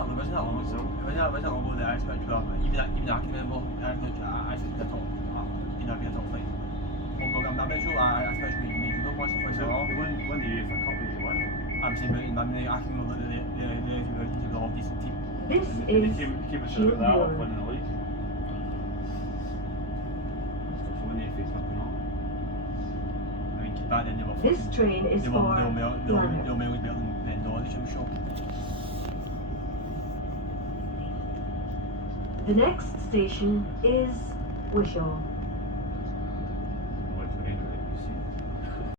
我们的 ice cream 出来嘛，一边拿那么 ice cream 的桶啊，一边桶飞。我咁啱出 ice cream 未做到開始飛咗。When do you use the copy as well? 啱先你諗你 ice cream 你攞啲貼。This Can you is keep us Shield that off Road. when in a week? For when you fix up and all. 但係你話 This train is 你話 for 你話 Lanark. 會比較平到啲出唔出？ The next station is Wishaw.